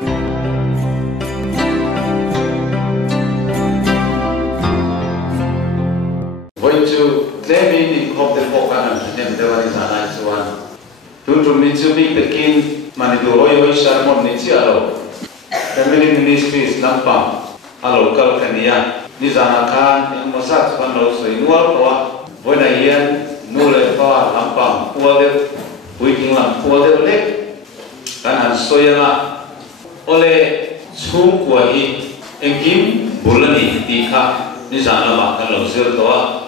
với chú lẽ mình đi học được học anh em để vào đi sang anh chuan tụi mình chú bị Pekin mà đi đuổi với sermon này chứ alo family ministries nằm bằng alo kalau kania đi sang akan yang masat pan lo soi nual kawa với này yên nual kawa nằm bằng nual được vui kinh làm nual được lek kan han soi la ole chung của hi em kim bulani đi khác đi sang là mà kan lo soi kawa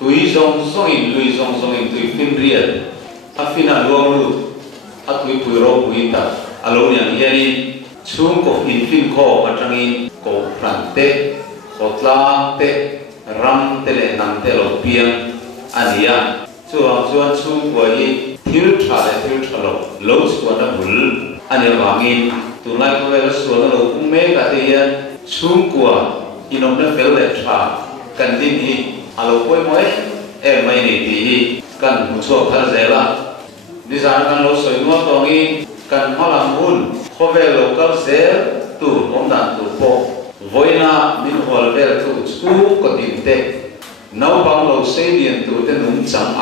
tui zong in lui zong in tui fin riat afina luang lu atui pui ro pui ta alo yang hiani chung ko in fin ko atangin ko prante ko tla te ram te le nam te lo piang ania chuan chung ko hi thil tha lo chuan na bul ania wangin tunai ko le suan lo me ka te hian chung ko inom na fel le tha kan din hi alo poi moi em mai ni ti kan mu chuak thar zela ni zan kan lo soi no tongi kan malam hun khove local zel tu omdan tu po voina min hol vel tu chu ko tim te nau bang lo se dien tu te nung cham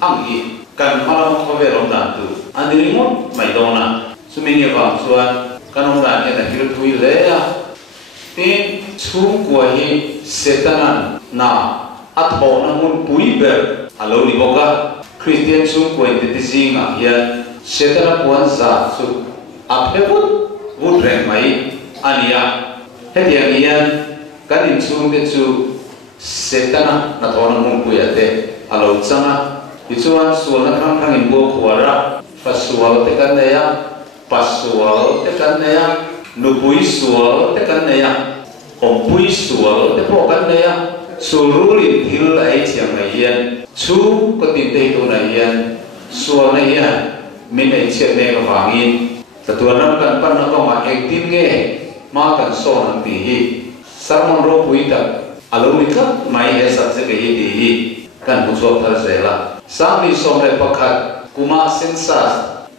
ang hi kan malam khove omdan tu ani mo mai dona sumini wang chuan kan omdan ne hil thui le a tin chu ko hi setanan na atho na mun pui ber alo ni boka Christian chung ko inte tising a hian setana puan za chu aphebut vut reng mai ania hetiang hian kan in chung te chu setana na thona mun pui ate alo changa ichuan sual na khang in bo khwara fasual te kan neya pasual te kan neya nupui sual te kan neya ompui sual te po kan neya surulin thil ai chiang này hiền chú có tìm thấy tu này hiền xua này hiền mình ai chiết này có vàng inแต่ตัวนั้นกันปั้นแล้วก็มาเอกทีมเงี้ยมากันโซนันตีฮีสามโรปุยตักอารมณ์ก็ไม่เห็นสัตว์จะกี่ตีฮีกันผู้ชมทัศน์เสละสามีสมเด็จประคัดกุมาสินสัส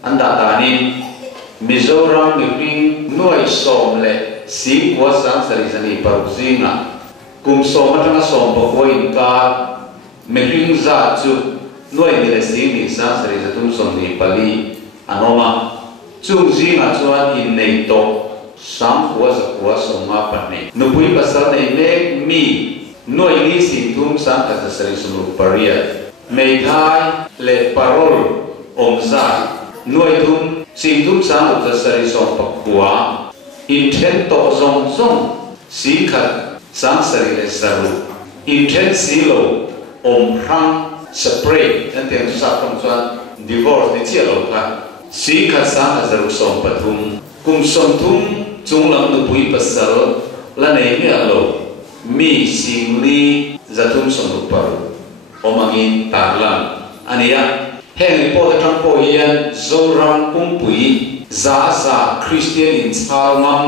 อันดาตานินมิโซรัมมิพิงน่วยสมเละสีกัวสังสริสนีปรุจิงะกุมสมทั้งสมบอกว่าอินกาเมริงซาจูหน่วยมิเลสีมิสังสริสตุมสมนีปลีอันอมาจุงจีงาจวนอินในโตสามหัวสักหัวสมมาปันนี้นุบุยภาษาในเมฆมีหน่วยนี้สิทุมสังกัดสริสมุปาริยเมทายเลปารอลองซาหน่วยทุมสิทุมสังกัดสริสมปักหัวอินเทนโตซงซงสีขัดสังสริเลสรุอินเทนสีโลอมพรังสเปรย์นั่นเองสับตรงส่วนดิวอร์สที่เชี่ยวกันสีขัดสังกัดสรุปสมปทุมกุมสมทุมจงหลังนุบุยปัสสาวะและในเมื่อโลมีสิ่งนี้จะทุ่มสมุปปารุอมังอินตาลังอันนี้แห่งโปรตจังโปเฮียนโซรังกุมปุยซาซาคริสเตียนอินชาลมัง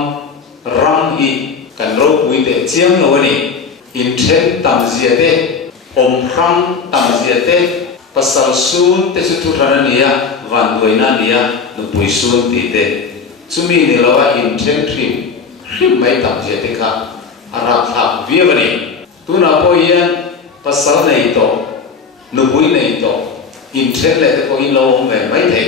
รังอีกันโรปุยเตเจียงโนนี่อินเทนตัมเซียเตอมพรังตัมเซียเตปัสสาวะซูนเตสุทุรานียวันด้วยนานียนุปุยซูนตีเตจุมีนี่เราว่าอินเทนทริมไม่ตัดเจติกาอาราบทับเวียวันนี้ตุนาโปเฮียนภาษาในโตนุบุยในโตอินเทนเลยแต่พออินโลงแบบไม่เท่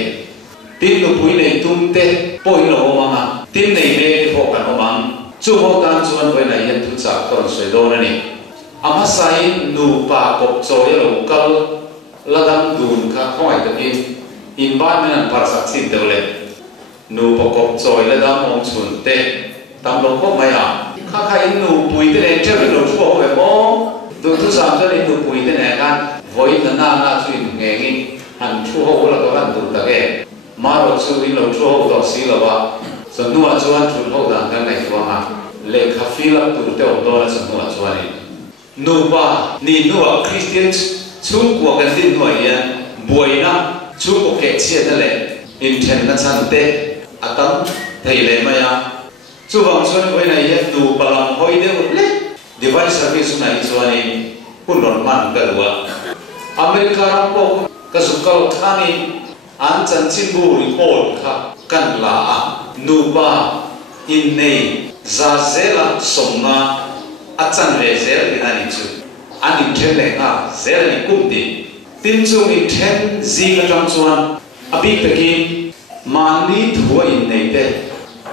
ตินนุบุยในตุ้มเตพออินโลงมาตินในเมฆพอกันอมังจู่พอการชวนไปในยันทุจักตอนสวยโดนนี่อามาใส่นูปากบโจยโลกัลละดังดูนข้าห้อยตะกี้อินบ้านนั่นภาษาสินเดเลยนูประกอบจอยและดามองชุนเตะตามลงก็ไม่อ่ะข้าใครนูปุยเตะเจ้าเป็นหลวงชั่วโมงดูทุกสามเจ้านี่นูปุยเตะกันไว้หน้าช่วยเงี้ยหันชั่วโมงแล้วก็หันดูตะแกมาเราช่วยหลวงชั่วโมงต่อสีแล้วว่าสนุกชวนชุนโหดังกันในตัวฮะเลขาฟิลป์ตูเตอร์ตัวสนุกชวนนี่นูป่ะนี่นูคริสเตียนชุนกว่ากันที่หน่วยยันบวยนะชุนก็เกเชียนั่นแหละอินเทนนั้นสันเตอาตัมไทยเลยไหมอ่ะจู่บางส่วนไว้ในยันดูพลังหอยเดียวเล็กดีไวซ์serviceในส่วนนี้คุณรอนมันกันว่าอเมริกาเราพวกกระสุนกลขานี่อันจันชินบูริโอลค่ะกันลานูบา in nei za zela somna achan ve zel in ani chu ani then le nga zel ni kum ti tin chung in then zi ka tang chuan abi pekin mani thua in nei te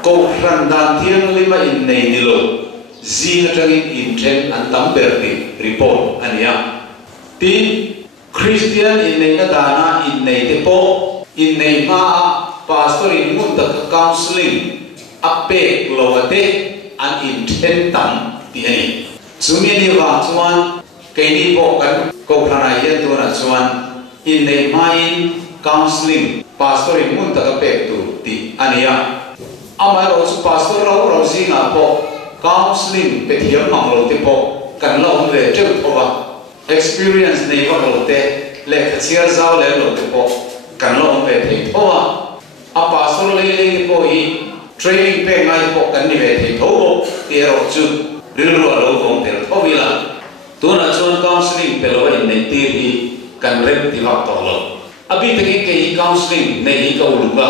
ko ran dan thiang lima in nei ni lo zi ka tang in then an tam ber ti report ania tin Christian in nei ka dana in nei te po in nei ma pastor in mun ta counseling ape lovate an in then tam ti ani chumi ni wa chuan ke ni po kan ko khana ye tu na chuan in nei mai counseling pastor in mun ta ape tu ti ania amai ro chu pastor ro si nga po counseling pe thiam mang lo te po kan lo le cheu thowa experience nei wa lo te le khachia zau le lo te po kan lo ve thei thowa a pastor le le po hi training pe ngai po kan ni ve thei tho ti ro chu rin ro lo gong te tho wi la tu na chuan counseling pe lo in nei ti hi kan rem ti lak to lo abi te ke hi counseling nei hi ka ulu ba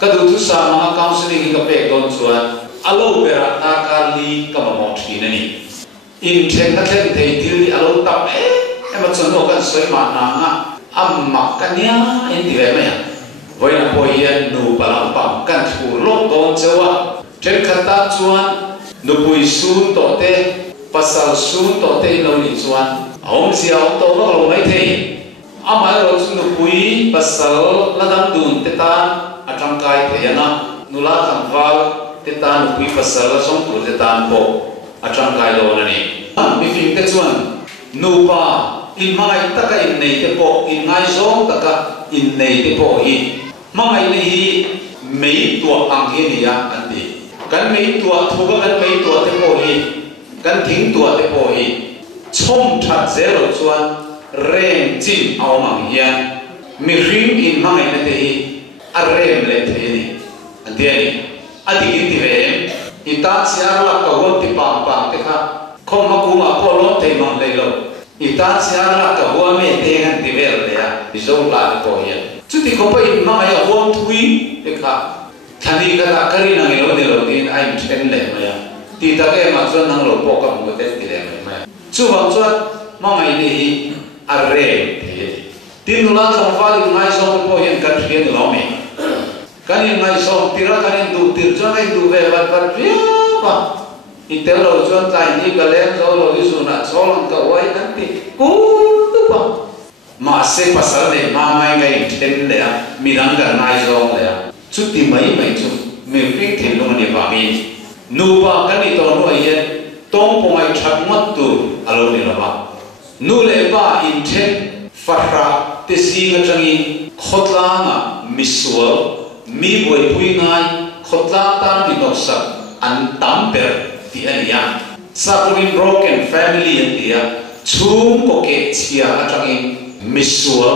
ka du thu sa ma counseling hi ka pe kon chuan alo bera ta ka li ka ma mo thi na ni in then ka then thei til ni alo tap em chuan no kan soi ma na nga amma ka nia in ti ve ma ya voi na po hian nu palang pam kan thu lo ton chewa then khata chuan nu pui sun to te pasal sun to te lo ni chuan hom siao to lo lo mai thei ama ro chu nu pui pasal la dam dun te ta atang kai the yana nula thang wal te ta nu pui pasal som tu te tan po atang kai lo na ni mi fing te chuan nu pa in mai taka in nei te po in ngai zong taka in nei te po hi mangai nei hi mei tua ang hi ni ya an ti kan mei tua thu kan mei tua te po hi kan thing tua te po hi chom that zero chuan rem chin aw mang hian mi ring in mangai na te hi a rem le the ni an ti ani ati kin ti ve ita siar la ka won ti pam pam te kha khom ma ku ma po lo te mang le lo ita siar la ka wa me te han ti ver le ya ti zo la ti po hian chu ti ko pa in mangai a won thui te kha thani ka ta kari na ngi lo ni lo tin ai then le ma ya ti ta ke ma chuan nang lo po ka mu te ti le ma ya chu wang chuan mangai ni hi a re the tin la thong fa li ngai so po hian ka thien lo me kan in ngai so ti ra kan in du tir chuan ai du ve ba par ria pa i te lo chuan tai ni ka le zo lo i su na so lang ka wai kan ti ku tu pa ma se pasal ne ma mai ngai then le a mi rang ka ngai zo le a chu ti mai mai chu mi ping thin lo ni ba mi nu ba kan ni to no ai tong po mai thak mat tu alo ni la ba nu le ba in then fara te si nga changi khotla nga miswa mi boi pui ngai khotla tan ni nok sa an tamper ti ania suffering broken family and dia chung ko ke chia atangin miswa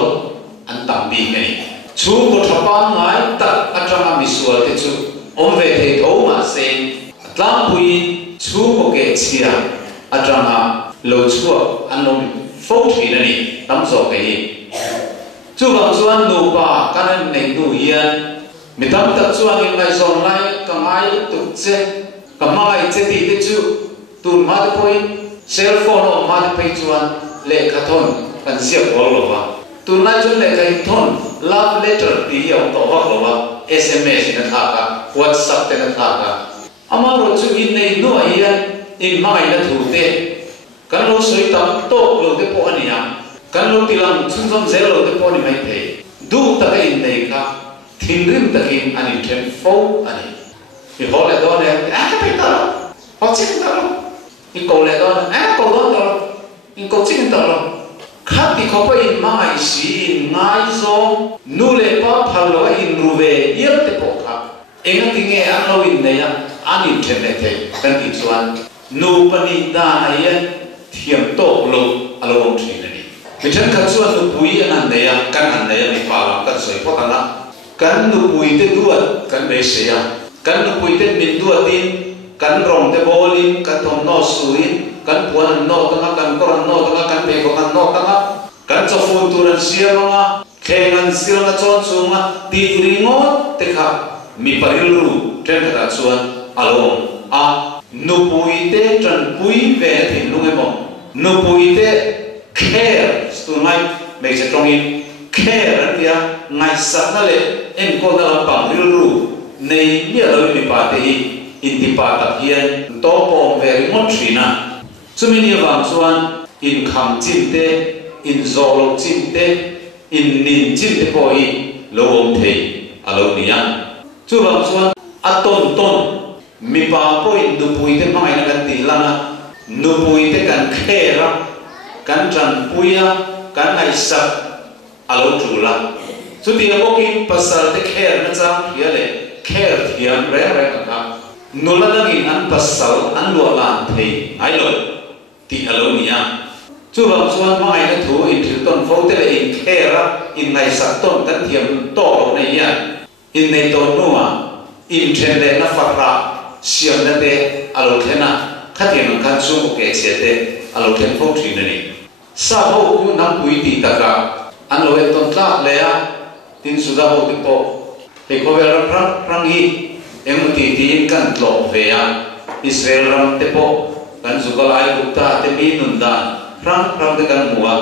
an tambi ngai chung ko thapa ngai tak atanga miswa te chu om ve the tho ma se tlam pui chung ko ke chia atanga lo chua an lo phô thủy này nè tắm gió cái chú vợ chuan nụ bà cái này này nụ yên mình tắm tập chuan cái ngày gió này cái ngày tụt chết cái mai chết thì cái chú tụt mà cái point cell phone ở mà cái page chuan lệ khát thôn cần diệt vào rồi và tụt này chuan lệ cái thôn love letter thì hiểu tổ hợp rồi và SMS nó thả cả WhatsApp nó thả cả ama rồi chú in này nụ yên in mai nó thủ tệ kan lo soi tam to lo te po ani ya kan lo tilam chun som zero lo te po ni mai the du ta ka in nei ka thin rim ta kin ani them fo ani i ho le do ne a pe ta lo ho chin ta lo i ko le do a ko do ta lo i ko chin ta lo khat ti ko pa in ma ai si in ngai zo nu le pa phal lo in ru ve yel te po kha enga ti nge an lo in nei ya ani them ne the kan ti chuan nu pa ni da ai thiam to lo alo om thei ni mi than khat chuan nu pui an nei ya kan an nei ni pa la kan soi po kana kan nu pui te duat kan be se ya kan nu pui te min duat tin kan rong te bolin kan thom no suin kan puan no tanga kan koran no tanga kan pe ko kan no tanga kan cho phun tu ran sia ma khengan sila chon chunga ti ringot te kha mi paril ru ten kha chuan alo nu pui te tran pui ve thì luôn em mong nu pui te care tu mai mấy sẽ trong in care anh tia ngày sáng na lệ em con na làm bằng ru nei nhớ lời mi pa te in ti pa tập hiền to bom về ngon trì na cho mình như vậy xuan in kham chim te in zolo chim te in nin chim te boi lo om thei alo nia chu vậy xuan aton ton mi pa po in du pui te mai na kan ti lana nu pui te kan khera kan tran puya kan ngai sak alo tu la chu ti mo ki pasal te kher na chang hiale kher thiam re ka nula dangin an pasal an lo lan thei ai lo ti alo nia chu ba chuan mai na thu in thil ton fo te in khera in ngai sak ton kan thiam to nei ya in nei to nuwa in chen le na fakra siam na te alo thena khathiam kan chu ke che te alo then fo thri na ni sa ho ku nam pui ti ta ka an lo e ton tla le a tin su da ho ti po he ko ver rang hi em ti tin kan lo ve a Israel ram te po kan su ka lai ku ta te mi nun da rang te kan muwa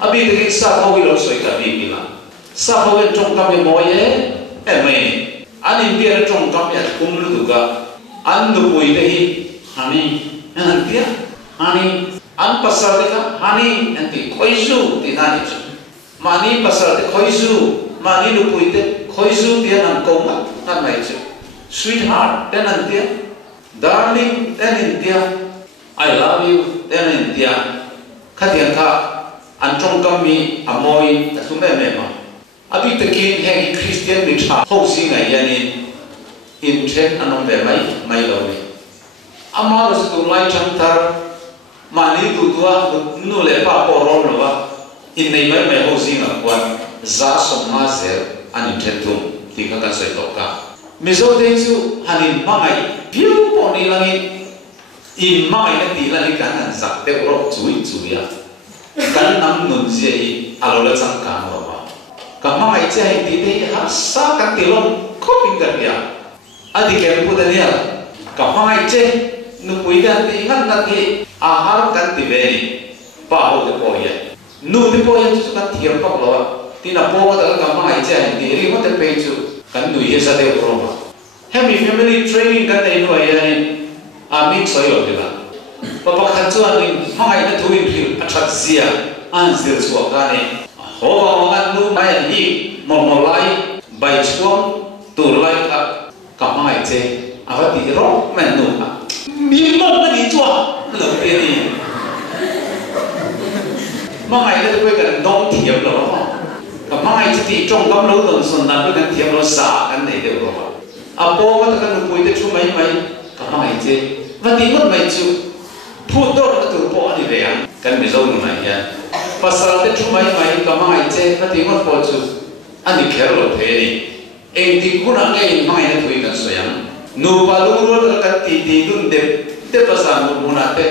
abi te sa ho wi lo soi ka bi ki la sa ho en trong kam ye mo ye e mai an in bia trong kam ya kum lu du ka an du pui te hi hani an tia hani an pasal te ka hani anti khoisu ti na ni chu mani pasal te khoisu mani lu pui te khoisu dia nan ko ma nan mai chu sweetheart then an tia darling then in tia I love you then in tia khatian kha an trong kam mi amoi ta su me ma abi te kin he Christian mi tha ho si ngai yani in chen anon ve mai lo ni amaro su lai chang tar mani tu tua nu le pa po rom lo wa in nei mai ho si nga kwan za som ma zer an chen tu ti ka kan sai to ka mi zo de su hanin ma ngai piu po ni langin in mai na ti la ni kan an sak te ro chui ya kan nam nun je alo la chang ka ro ba ka mai che ti te ha sa kan ti long ko ping ga ya adi ke pu da ya ka mai che nu pui da ti ngan na ti ahar kan ti ve ni pa ho te po ye nu te po ye chu kan thiam pa lo ti na po da ka mai che ti ri mo te pe chu kan nu ye sa de ro ba hemi family training kan nei no ye a mi soi lo de la pa pa khan chu an mai na thu in phil a that zia an zil chu ka ni ho ba ma nu mai hi mo lai bai chuang tu lai ka mai che a va ti ro men nu a mi mo na ni chua lo pe ni mai na tu ka dong thiam lo ka mai chi ti trong kam lo don son na kan thiam lo sa kan nei de ro a po ma ta kan pui te chu mai ka mai che va ti ngot mai chu phu to ka tu po ani ve an kan mi zo nu mai ya pasal te chu mai ka mai che va ti ngot po chu ani kher lo the ni eng ti ku na ngai mai na thui kan so yang nu pa lu ro ka ti dun de te pasal mu na te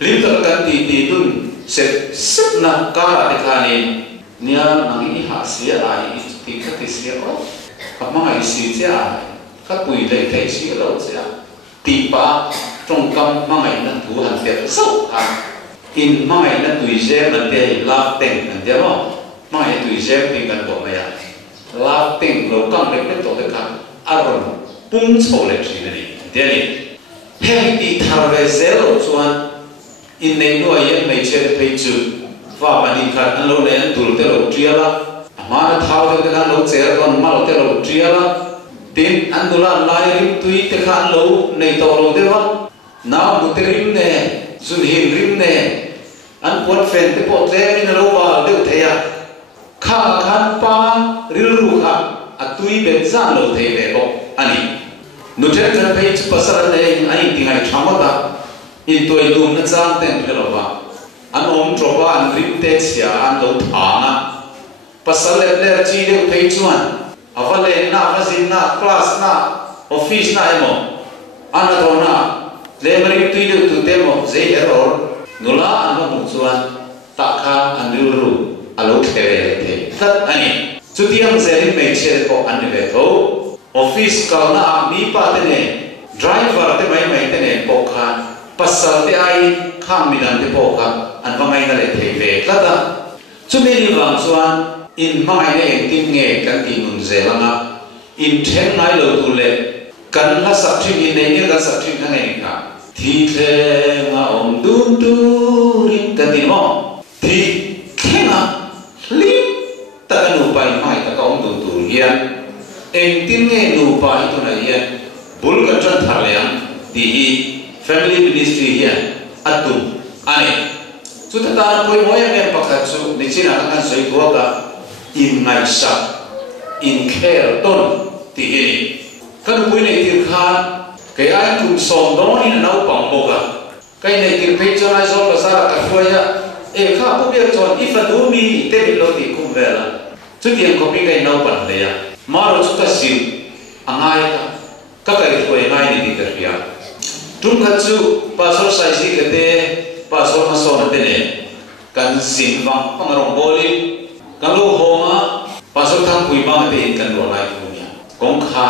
lim ta ka ti dun se sip na ka te khani nia nang i ha sia ai ti ka ti sia o ka mai si cha ka pui le te si lo cha ti pa trong kam mai na thu han te so ha in mai na tui je na te la teng na te lo mai tui je ti kan bo ma ya la teng lo kam le to te ka aron pung cho le chi ni te ni he ti thar ve zero chuan in nei no ye mai che pe chu fa pa ni kha an lo le an tul te lo tria la ma na thau te kan lo che kon ma lo te lo tria la tin an dula lai rim tui te khan lo nei to lo de wa na bu te rim ne sun hin rim ne an pot fen te pot le ni lo wa de the ya kha khan pa ril ru kha atui ben san lo the ve bo ani nu te te pe chu pasar le ai ti ngai thamata in toi dum na chang ten phelo wa an om tro wa an rim te sia an lo tha na pasal le chi de pe chuan avale na mazin na class na office na emo ana to na le mari tu de tu demo ze error nula an mo chuan ta kha an ru alo theve the tat ani chutiam zerin me che ko an ve tho office ka na mi pa te ne driver te mai te ne pokha pasal te ai kham midang te pokha an mangai na le thei ve tlata chumi ni wang chuan in mangai ne tim nge kan ti nun zelanga in then ngai lo tu le kan la sak thim in nei ne kan sak thim na ngai ka thi the nga om dum tu rin kan ti mo thi khenga lim ta kan nu pai mai ta ka om dum tu hian eng tin nge nu pai tu na hian bul kan chan thar leang ti family ministry hian atum ane chu ta ta poi moi em pakhat chu ni china kan soi ko ka in ngai sa in care ton ti hi kan pui nei tir kha cái ai cũng sống đó nên nấu bằng bột à cái này thì phải cho ai sống là sao cả phơi á ê khác không biết chọn ít phần đủ mi tết mình lâu thì cũng về là chút tiền có biết cái nấu bằng này à mà rồi chúng ta xỉu anh ai các cái phơi ngay đi thì được à chúng ta chú pastor sai gì cái thế pastor mà sống thế này cần xin vang không rong boli cần lúc hôm á pastor tham quý mang cái tiền cần đồ lại cũng nhá cũng khá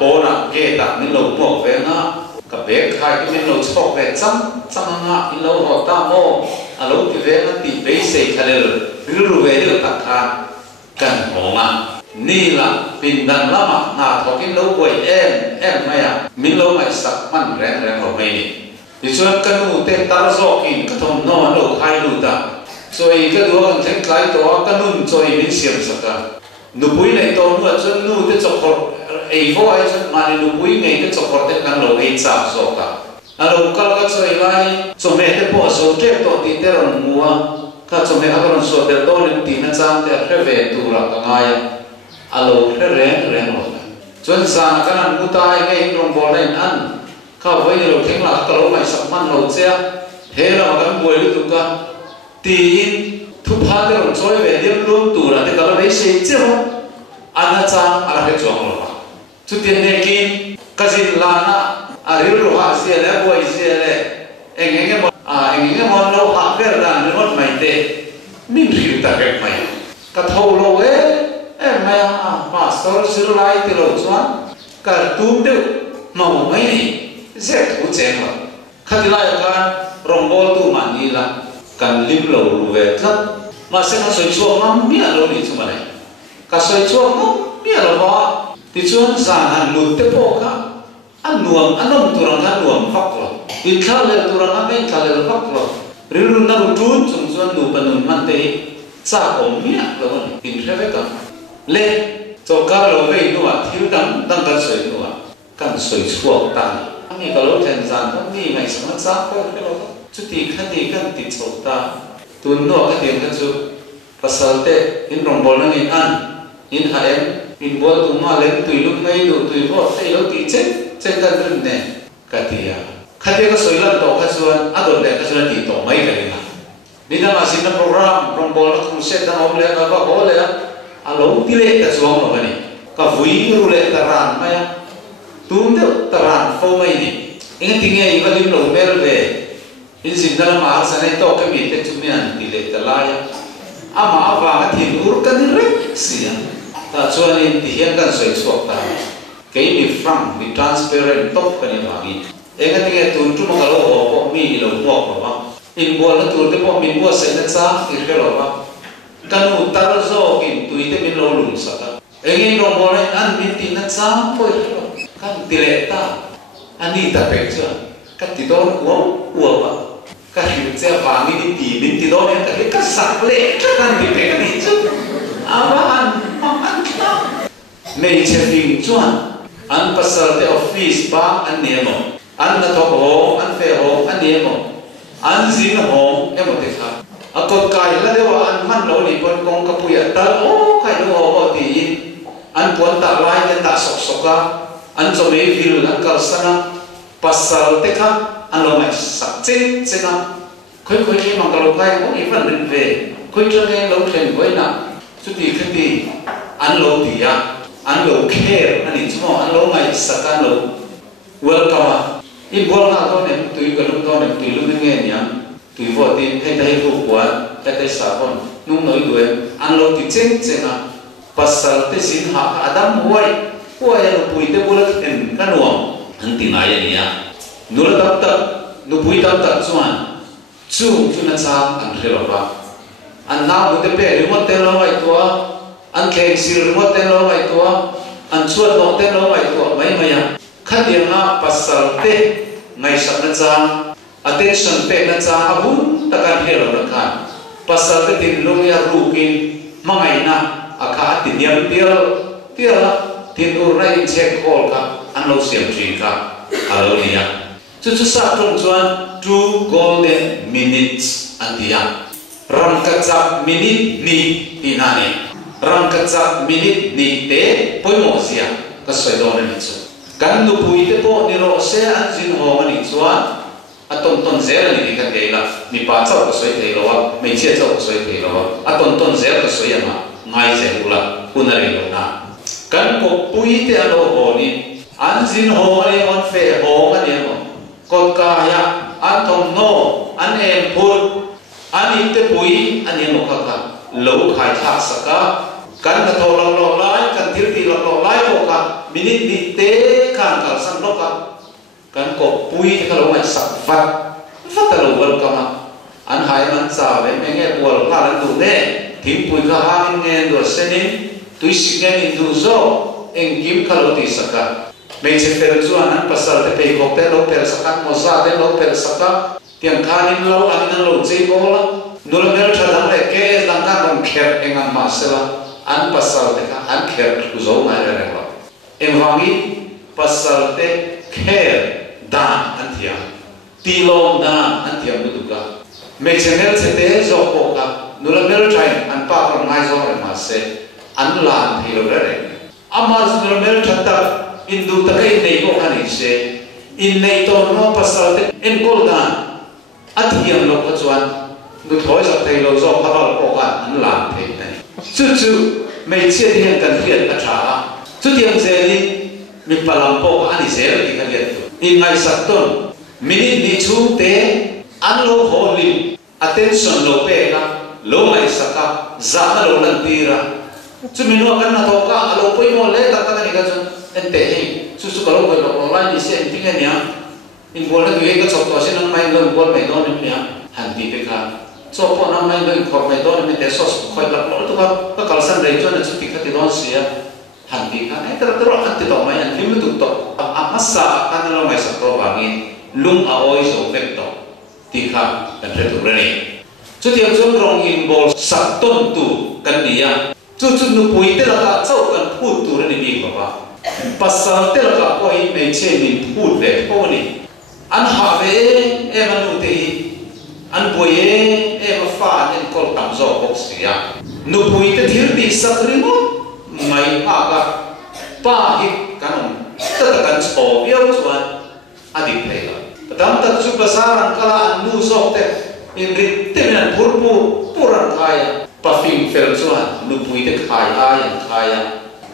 bố nè cái đặt nên lâu bỏ về na cái bé khai cái nên lâu chọc về chăm chăm ngã nên lâu họ ta mô lâu thì về na thì bé xây khai lên rồi về được tất cả cần hổ mà ni là bình đẳng lắm à na thọ cái lâu quậy em mày à mình lâu mày sắc man rèn hồ mày đi thì cho cái nu tên ta rõ kỹ cái thằng nó lâu khai nu ta rồi cái đứa con thấy cái đó cái nun rồi mình xiêm sắc cả nu bui này to nu cho nu cái chọc ai vô ai chân mà nu bui ngay cái chọc cái căn lâu ấy chạm rõ cả lâu cái cái rồi lại cho mẹ cái bộ số trép to thì thế là mua cái cho mẹ cái con số để to lên thì nó chạm thì phải về tu là cái ngay lâu phải rèn rồi cho sang cái này mua tai cái trong bộ này ăn cái vậy rồi thấy là cái lâu mày sắm man lâu xe thế là cái bùi lúc cả tin thu phá cái lòng trôi về điểm luôn tủ là cái đó lấy xe chứ không anh cha anh phải chọn rồi chút tiền này kia cái gì là na riu rồi hả xe này bùi xe này anh cái món lâu hả cái là nó mất mày thế mình riu ta cái mày cái thâu lâu ấy em mày mà sao sửa lại thì lâu choán cái túm được màu mấy này dễ thủ chén rồi khai lại cái rong bol tu mà đi là cần lim lâu về thất mà sẽ có soi chuông nó mía lâu đi chung này cả soi chuông nó mía lâu đó thì chuông giàn ăn lụt tế bộ cả ăn nuông ăn nông tu rằng ăn nuông phật rồi thì khá lệ tu rằng ăn bên khá lệ phật rồi riu riu nó trốn chung chuông đủ bần nôn man tê cha ổn mía lâu này tìm thấy cả lệ cho cả lâu về nữa thiếu đắng đắng cả soi nữa cần soi chuông tan anh ấy có lâu thời gian anh ấy mày sống sao có cái lâu chút thì khát thì cần tịt sầu ta tuần nọ cái tiền cái chú pasal te in rong bol nang in an in haem in bol tu ma lên tùy lúc ngay đủ tùy vợ thấy lâu tị chết cần rừng nè cái thì khát thì cái soi lần tổ cái chuan adol cái chuan tị tổ mấy cái này đi ra mà xin program rong bol nó không sẽ đang ôm lên nó có bol lên lâu tị lệ cái chuan mà này cái vui ru lệ ta ran mày tuôn được ta ran phô mày này anh tiếng nghe và lim lâu mel về in sin dalam mahal sana itu kami itu cuma tidak terlayak. Ama apa hati urkan reaksi ya. Tak cuma ini dihiangkan sesuatu tak. Kami ni frank, ni transparent, top kami bagi. Engat tinggal tu cuma kalau apa mi ilo buat apa. In buat tu tu apa mi buat senasa ikhlas apa. Kan utar zokin tu itu mi lolong saka. Engat orang boleh an binti nak sampai kan tidak tak. Ani tak percaya. Kan tidak uang. Cái chuyện xe vàng đi tỉ đến thì đó nên cái sạc lệ chắc là bị cái gì chứ mà ăn này chơi phim chuan ăn pasal the office ba ăn niệm ăn là thọ hồ ăn phê hồ ăn niệm ăn zin hồ em một thế khác à còn cái là nếu ăn man lẩu thì con cái bụi ta ô cái đó hồ thì ăn cuốn tạ lai cái tạ sọc sọc ra ăn cho mấy viên ăn cả sana pasal thế khác anh lo mày sắp chết nào, khơi cái mà kalau cái cũng ít phần định về, khơi cho nghe lâu thêm với nào, chút thì cái gì, anh lo thì anh lo care, anh ấy chúng anh lo mày sắp anh lo, welcome à, in buồn nào thôi nem, tùy cái lúc thôi nem tùy lúc nghe nhá, tùy vợ tin hay thay phụ quán, hay thay xã hội, nung nói đuổi, anh lo thì chết nào, pasal thế xin hạ Adam huay là bùi thế bùi là cái nuông. Anh tiếng ai vậy nhá nô là tập tập nô bùi tập tập chuan chung chu na chang an relo ba an na bu te pe remote te lo mai tua an keng sir remote te lo mai tua an chuan no te lo mai tua mai mai ya khatiang na pasal te ngai sak na chang attention pe na chang abun takan helo na khan pasal te tin lo ya rukin mangai na akha tiniam tiala tin ur na in check call ka an lo siam trin ka alo nia chu sa tong chuan 2 golden minutes antia ram ka chak minute ni tinani ram ka chak minute ni te poimo sia ka soi don ni chu kan nu pui te po ni ro se an jin ho ani chuan aton zer ni ka te la ni pa chau ka soi te lo me che chau ka soi te lo aton zer ka soi ama ngai se ula unari lo na kan ko pui te alo ho ni an jin ho ani on fe ho ani mo kon ka ya an thong no an em phut an te pui an mo ka lo khai thak saka kan ka tho lo lai kan thil ti lo lai ko ka minute ni te kan kal san lo ka kan ko pui te ka lo mai sak vat ta lo wal ka ma an hai man cha ve me nge bol ka lan du ne thim pui ka ha in nge do senin tui sigen in du zo en kim ka lo ti saka me che fer chuan an pasal te pe ko te lo per saka mo sa te lo per saka tiang khan in lo an lo chei bo la nul mer thadang le ke dang ka ron kher engam ma sela an pasal te ka an kher ku zo ngai re lo em wangi pasal te kher dan an thia ti long dan an thia mu ka me channel se te zo ko ka nul mer thai an pa ron ngai zo re ma se an lan thi lo re ama nul mer thata indu ta kai nei ko kan se in nei to no pasal te en kol dan athiam lo ko chuan nu thoi sa thei lo zo pha ko kan an lan thei nei chu mei che hian kan hian ka tha chu tiang se ni mi palam po ani se ri ka liat in ngai sak ton minute ni chu te an lo ho li attention lo pe ka lo mai saka za na lo lan tira chu mi no kan na to ka lo poi mo le ta ta ni ka chu en te hi chu ka lo ko lo online ni se ting ania in bol na ge ka chok to se nang mai lo bol mai do ni nia han ti pe ka so po nang mai lo khor mai do ni te sos khoi la lo to ka kal san rei chu na chu ti ka ti don sia han ti ka ai tra tra han ti to mai an tim tu to a masa kan lo mai sa to ba ngi lung a oi so vek to ti ka kan re tu re ni chu ti ang chung rong in bol sak ton tu kan ni ya chu nu pui te la ka chau kan phut tu re ni bi ko ba pasal te la ka koi me che ni phut ve ko ni an ha ve e ma nu te an boi e ma fa nen kol tam zo bok sia nu pui te thir ti sak ri mo mai ha ka pa hi kan ta ta kan cho biao chuan adi thei la tam ta chu pasarang kala an nu zo te in ri te nan purpu puran khaya pa fing fel chuan nu pui te khai ai an khaya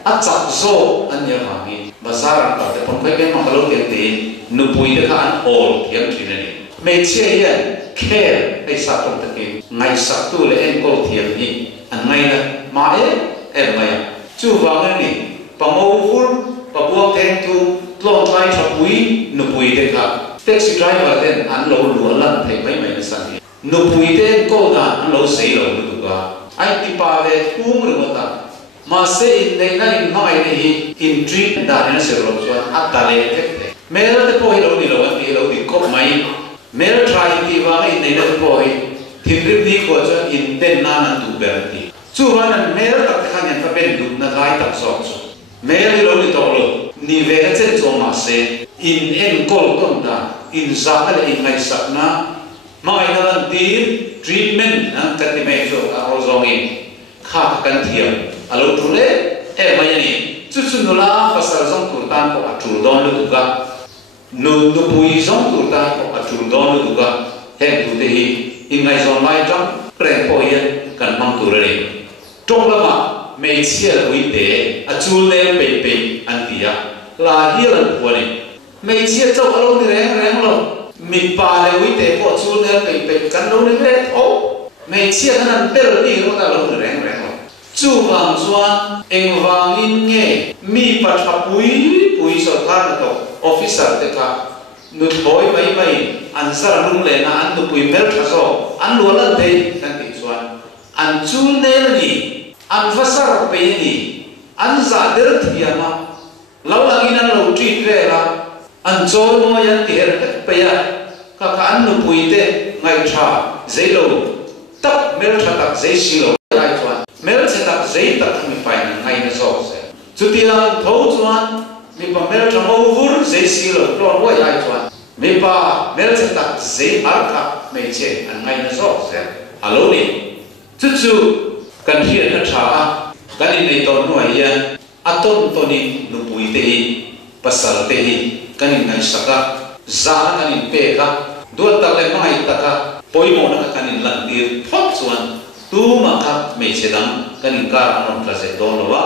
a chak zo an ya hangi basarang ka te pon kai ke ma lo te ti nu pui te khan all thiam thin ani me che hian care ai sa ton te ki ngai sak tu le en kol thiam ni an ngai na ma e mai chu wang ni pa mo ful pa buang ten tu tlon lai tha pui nu pui te kha taxi driver ten an lo lu lan thei mai mai na san nu pui te ko da an lo sei lo lu ka ai ti pa ve thum ru ta ma se in nei na in mai ni in treat da na se ro chuan a ta le te mer te po hi lo ni lo an ti lo ti ko mai mer try ti wa mai nei na te po hi thim ri ni ko chuan in ten na na tu ber ti chu ran an mer ta khan yan ta ben du na gai ta so chu mer li lo ni to lo ni ve ka chen cho ma se in en kol ton da in za le in ngai sak na mai na lan ti treatment an ta ti me so a ro zong in kha kan thiam alo tu le e mai ni chu nu la pasal zong tur tan ko a tur don lu ka nu pui zong tur tan ko a tur don lu ka he tu te hi in ngai zong mai jam pre po ye kan mang tu re trong la ma me chia wi te a chu le pe pe an tia la hi lan pu ni me chia chau alo ni reng lo mi pa le wi te ko chu le pe pe kan lo ni le o me chia nan tel ni ro ta lo reng lo chu wang chuan eng wangin nge mi pathapui so thar to officer te ka nu thoi mai an zar lung le na an nu pui mel thaso an luan dei kan ti chuan an chu ne ni an vasar pe ni an za der thiama lo langin an lo treat ve la an chol mo yan ti her pe ya ka an nu pui te ngai tha zelo tak mel tha tak zai silo ai chuan mel se tak zai tak mi fai ngai na zo se chu ti ang tho chuan mi pa mel tha mo vur zai silo plon wo ai chuan mi pa mel se tak zai ar kha me che an ngai na zo se alo ni chu kan hian na tha kan ni nei ton nuai ya aton toni nu pui te hi pasal te hi kan ni ngai saka za kan ni pe ka duat tak le mai taka poimo na kan ni lan dir phot chuan tu ma kha me che dang kan ni kar anon tla se don lo wa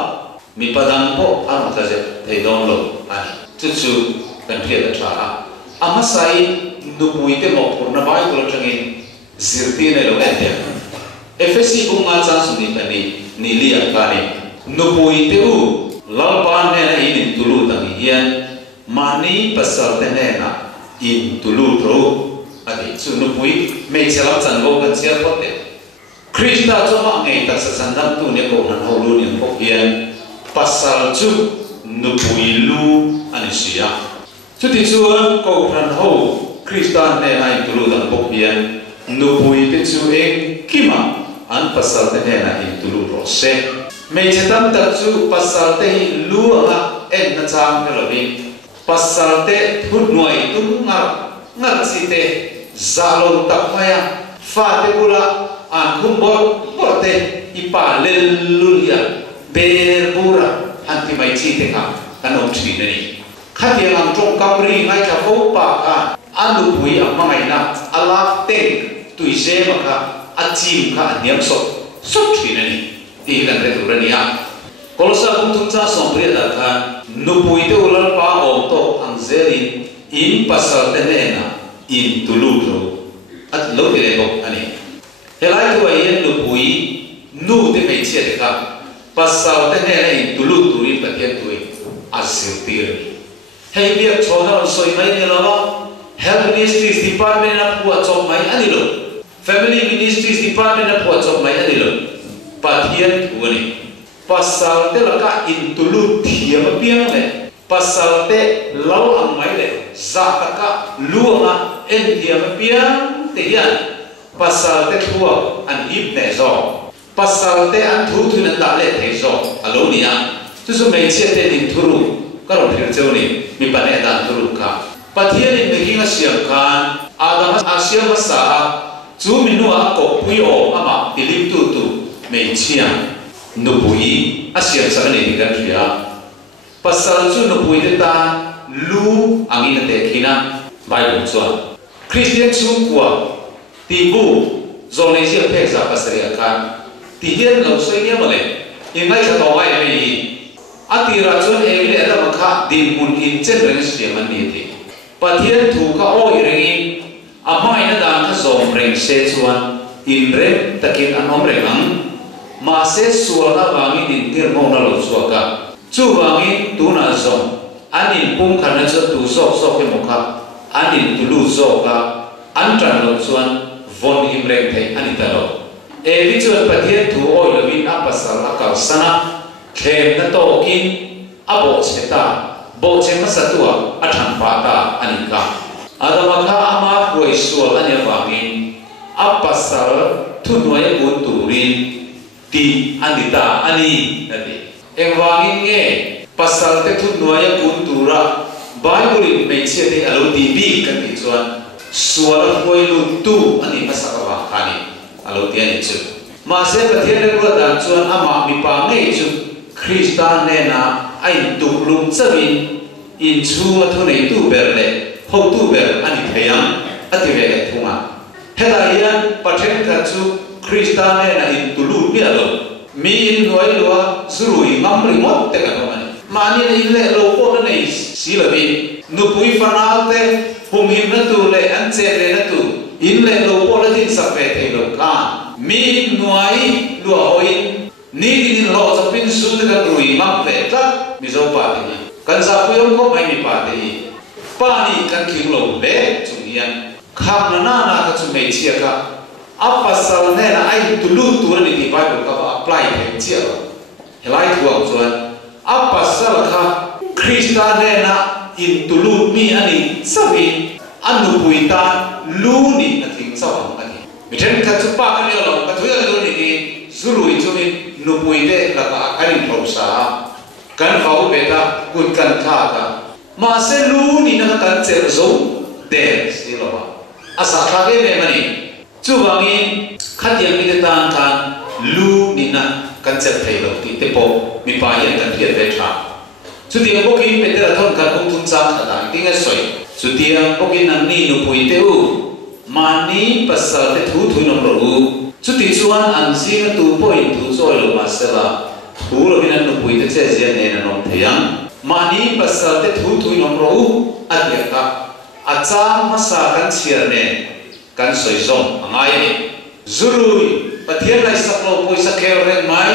mi padang po anon tla se thei don lo ani chu kan hian na tha ama sai nu pui te mo purna bai ko tangin zirti ne lo ente efesi bunga cha suni pani ni lia ka ni nu pui te u lalpan ne na in tulu tang hian mani pasal te ne na in tulu tro ati chu nu pui me chelam chan go kan sia pot te krista cho ma ngai ta sa san dam tu ne ko han ho lu ni ko hian pasal chu nu pui lu ani sia chu ti chu ko han ho krista ne na in tulu dang ko hian nu pui te chu eng kima an pasal te ne na in tulu ro se me chetam ta chu pasal te hi lu nga en na chang lo bi pasal te thut noi tum ngar si te zalon tak maya fa te kula an khum bor te ipa leluya ber bura anti mai chi te ka kanom chi ne ni khati ang trong kamri ngai ka ko pa ka anu pui amai na alaf te tui je ma ka achim ka niam so chi ne ni ti kan re tu rania kolosa kum tum cha som pri da ka nu pui te ulal pa om to ang zerin in pasal te ne na in tuludro at lo dire bo ani helai tu ai nu pui nu te me che te ka pasal te ne na in tuludro in patien tu asir tir hei bia chona soi mai ne lo health ministries department na pu chok mai ani lo family ministries department na pu chok mai ani lo patien tu ani pasal te la ka in tulud thiam piang le pasal te lau ang mai le za taka luanga en thiam piang te hian pasal te thua an hip ne zo pasal te an thu na da le the zo alo nia tu so me che te din thuru ka ro thir cheu ni mi pa ne da thuru ka pathian in making a siam khan adam asiam sa chu minua ko pui o ama ilim tu me chia nu pui asiam sa ne ni kan thia pasal chu nu pui te ta lu angin te khina bible chuan christian chu kwa ti bu zone ji phe sa pasria khan ti hian lo sei ne male in ngai tha to ai nei atira chun e le da kha din mun in chen reng siam an ni ti pathian thu kha o i reng ama ina dan kha zom reng se chuan in rem takin anom reng ang ma se suala wangi din tir mo na lo chuaka chu wangi tu na zom anin pum khana chu tu sok ke mokha anin tulu zoka an tran lo chuan von him reng thei ani ta lo e vi chu pathian thu o lo win a pasal akal sana khem na to kin abo cheta bo chema satua athan pa ta ani ka adama kha ama roi sual ani wangi a pasal thu noi bun turin ti anita ani ati engwangin nge pasal te thu noya kun tura bible in me che te alo ti bi kan ti chuan suala koilu tu ani masaka wa khani alo ti ani chu ma se pathian le ko dan chuan ama mi pa nge chu kristan ne na ai tu lum chawin in chu ma thu nei tu ber le ho tu ber ani thayam ati ve le thunga hela yan pathen ka chu kristan ne na in tulu mi alo mi in noi lo zurui ngam ri mot te ka no mani na in le lo ko na nei si la bi nu pui fanal te hum him na tu le an che le na tu in le lo ko la din sa pe te lo ka mi noi lo hoi ni ni kan rui mang ve tlat mi zo pa ti kan za puyom ko mai mi pa ti pa ni kan king lo le chung hian kham na na ka chu mei chia ka apasal ne na ai tu lu tu ni ti bible ka apply he chia helai thuang chuan apasal kha krista ne na in tu lu mi ani sabi anu puita lu ni na thing saw ani mi then ka chu pa ka ni lo ka thu ya lu ni ti zurui chu mi nu puite la ka ani thau sa kan phau beta kun kan tha ka ma se lu ni na kan cher zo de si lo ba asa kha ge me mani chu bangin khatiang mi te tan kan lu ni na kan cher thei lo ti te po mi pa yan kan thiat ve tha chu ti ko ki pe te la thon kan ong thum chang tha dang ting a soi chu ti ko ki nan ni nu pui te u ma ni pasal te thu thu nom ro u chu ti chuan an si na tu point thu choi lo ma se la thu lo bin nu pui te che je ne na nom theyang ma ni pasal te thu thu nom ro u a te ka a chang ma sa kan chiar ne kan soi zong angai ni zurui pathian lai saklo poi sa khel ren mai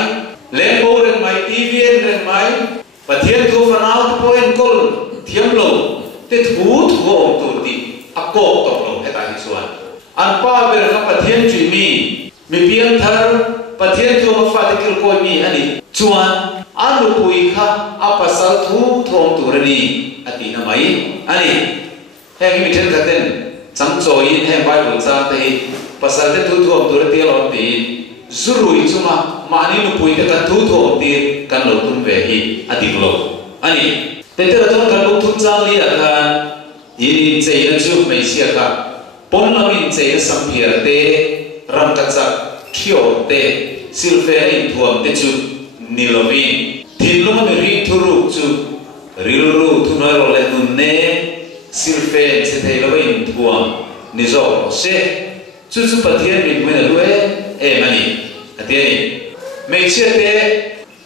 lembo ren mai tv ren mai pathian thu fanau point kol thiam lo te thu thu om tu ti a ko to lo he ta hi chuan an pa ber ka pathian chi mi pian thar pathian thu ma fa te kil koi mi ani chuan anu pui kha a pasal thu thom tu rani ati na mai ani he mi then ka ten chang choi in he bible cha te pasal te thu thom tu re te lo ti zurui chuma mani nu pui te kan thu thom ti kan lo tum ve hi ati lo ani te te thon kan lo thum chang li a kan in chei na chu mai sia ka pon la min chei na sam phiar te ram ka cha khio te silver in thuam te chu nilovin thin lo ma ri thuru chu rilru thunai ro le nun ne silver se thei lo in thuam ni zo se chu chu pathian min me lu e mani ate me che te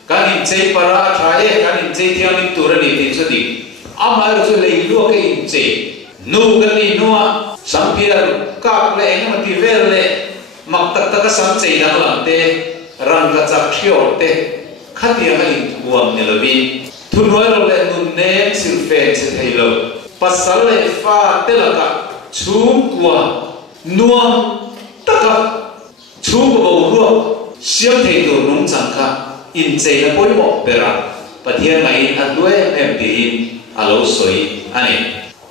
kan in chei para thae kan in chei thiam in turani ti chu di ama ro chu le lu ke in chei nu kan ni nuwa sampiar kap le engma ti vel le mak tak tak sam chei dang lam te ran ka chak khio te khatia ha in thuam ne lobi thunoi ro le nun ne silfe che thei lo pasal le fa te la ka chu kwa nuam taka chu ko ro siam thei tu nong chang kha in chei na poi mo bera pathian mai an lue em ti in alo soi ani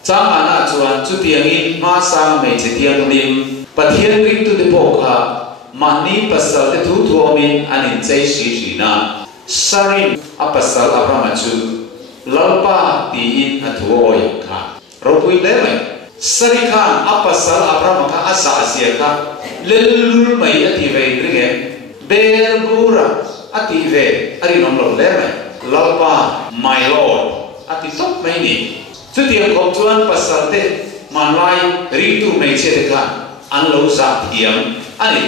chang ana chuan chu tiang in ma sang me che tiang lim pathian ring tu de po kha mani pasal te thu thuamin an in chei si na sarin apasal abraham chu lalpa ti in athuoi kha ro pui le mai sari khan apasal abraham kha asa asia kha lelul mai ati ve ringe bel bura ati ve ari nom lo le mai lalpa my lord ati top mai ni chu tiang kom chuan pasal te manlai ri tu mai che de kha an lo sa thiam ani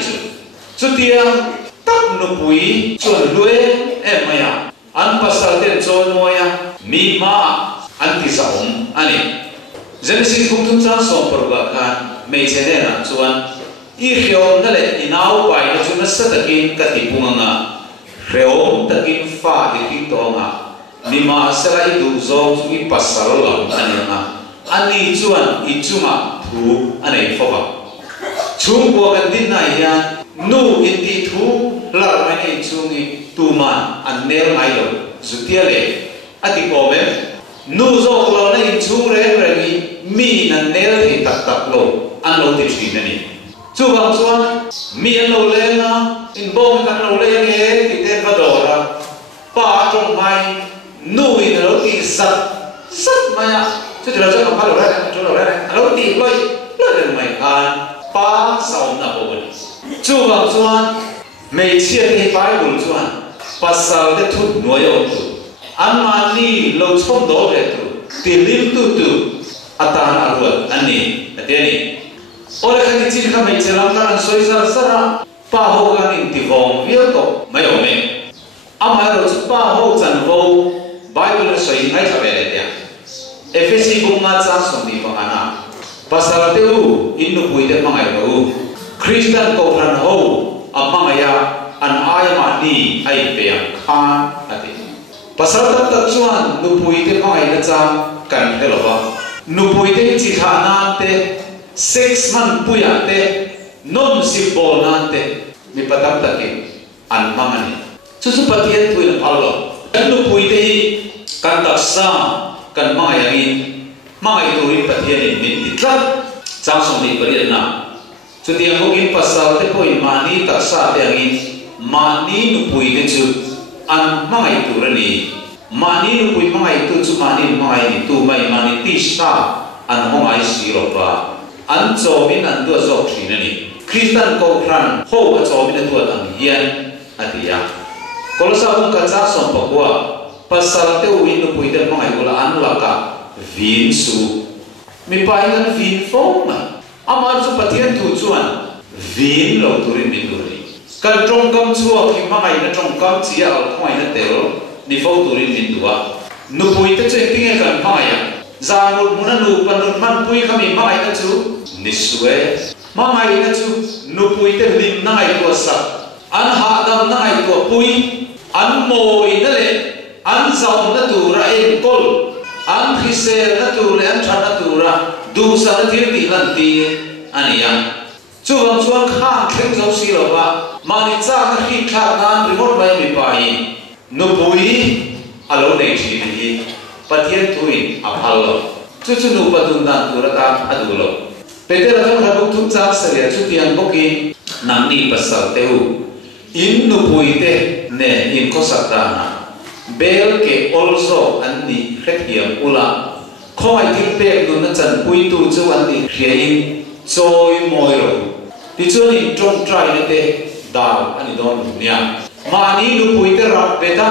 chu tiang tak nu pui chuan lue em maya an pasal te chon moya mi ma an ti sa om ani Genesis kum thum cha som parwa khan me che ne na chuan I khiom na le inau pai na chu na sa takin ka ti punganga reom takin fa I ti tonga ni ma sala I du zom chu I pasal lam ani nga ani chuan I chuma thu anei foba chung bo kan din na ya nu in ti thu lar mai nei chungi tu man an ner mai lo zutia le ati ko me nu zo lo na in chu re ni mi na ner thi tak tak lo an lo ti thi na ni chu bang chuan mi an lo le na in bom kan lo le nge ti te va do ra pa trong mai nu in lo ti sat mai a chu ti lo cha pa lo ra chu lo ra lo ti loi le mai kan pa sau na bo ni chu bang chuan me chia ni bible chuan pasal de thu no yo tu an man ni lo chom do le tu ti lim tu atan arwat ani ate ni ora khati chin kha mai chelam na an soi sar sara pa ho kan in ti vong vial to mai o me ama ro chu pa ho chan vo bible soi ngai tha ve le ya efesi kum ma cha som ni pa ana pasal te u in nu pui te mangai ro Christian ko ran ho amanga ya an aya ma ni ai pe khan ati pasal tak chuan nupui te mai na chang kan helova nupui te chi khana te 6 man puya te non si bona te mi patam takin an mangani chu pathian thui na phalo kan nupui te kan taksa kan mai angin mai tui pathian in titlat chang som ni pari na chu tiang ko in pasal te poi mani taksa te angin mani nupui te chu an mai turani mani nupui mai tu chu mani mai ni tu mai mani ti sa an hongai si lo ba an cho min an tu zo thrinani Christian ko kran ho a cho min tu an hian atia kolosa un ka cha som pakwa pasal te win nupui te mai ko la an laka vin su mi pai an vin fo ma amar chu pathian tu chuan vin lo turin min turi kan trong kam chua ki mai na trong kam chia al khoi na tel ni fo turin min tua nupui te chen tinge kan mai ya za nu mun nu pan nu man pui kami mai na chu ni suwe mai na chu nupui te lim nai ko sa an ha dam nai ko pui an moi na le an zau na tu ra en kol an khise na tu le an tha na tu ra du sa na thir ti lan ti ania chuang chuang khang kheng zo si lo ba mani cha na khi kha nan remote bai mi pai nupui alo nei thi ni pathian thui a phal lo chu chu nu patun dan tu ra ta adu lo peter ra ka buk thum cha sa ya chu tiang boki nam ni pasal teu in nupui te ne in ko sakana bel ke also an ni khet hiam ula khoi thil pek nu na chan pui tu chu an ni khrein choi moi ro ti chu ni trong trai ne te dal ani don nia mani nupui te rak beta